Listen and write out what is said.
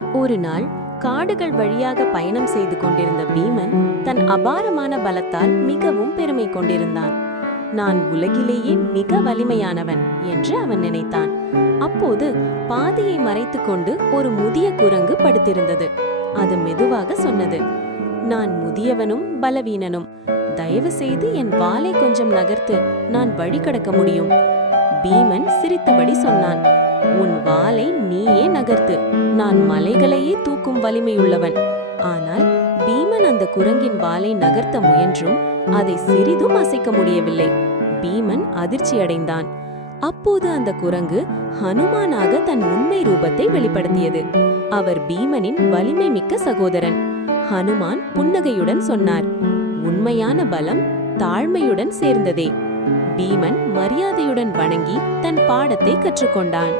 ஒரு நாள் காடுகள் வழியாக பயணம் செய்து கொண்டிருந்த பீமன் தன் அபாரமான பலத்தால் மிகவும் பெருமை கொண்டிருந்தான். நான் உலகிலேயே மிக வலிமையானவன் என்று அவன் நினைத்தான். அப்போது பாதையை மறைத்துக்கொண்டு ஒரு முதிய குரங்கு படுத்திருந்தது. அது மெதுவாக சொன்னது, நான் முதியவனும் பலவீனனும். தயவு செய்து என் வாலை கொஞ்சம் நகர்த்து, நான் வழி கடக்க முடியும். பீமன் சிரித்தபடி சொன்னான், உன் வாலை நீயே நகர்த்து, நான் மலைகளையே தூக்கும் வலிமையுள்ளவன். ஆனால் பீமன் அந்த குரங்கின் வாலை நகர்த்த முயன்றும் அதை சிறிதும் அசைக்க முடியவில்லை. பீமன் அதிர்ச்சியடைந்தான். அப்போது அந்த குரங்கு ஹனுமானாக தன் உண்மை ரூபத்தை வெளிப்படுத்தியது. அவர் பீமனின் வலிமை மிக்க சகோதரன். ஹனுமான் புன்னகையுடன் சொன்னார், உண்மையான பலம் தாழ்மையுடன் சேர்ந்ததே. பீமன் மரியாதையுடன் வணங்கி தன் பாடத்தை கற்றுக்கொண்டான்.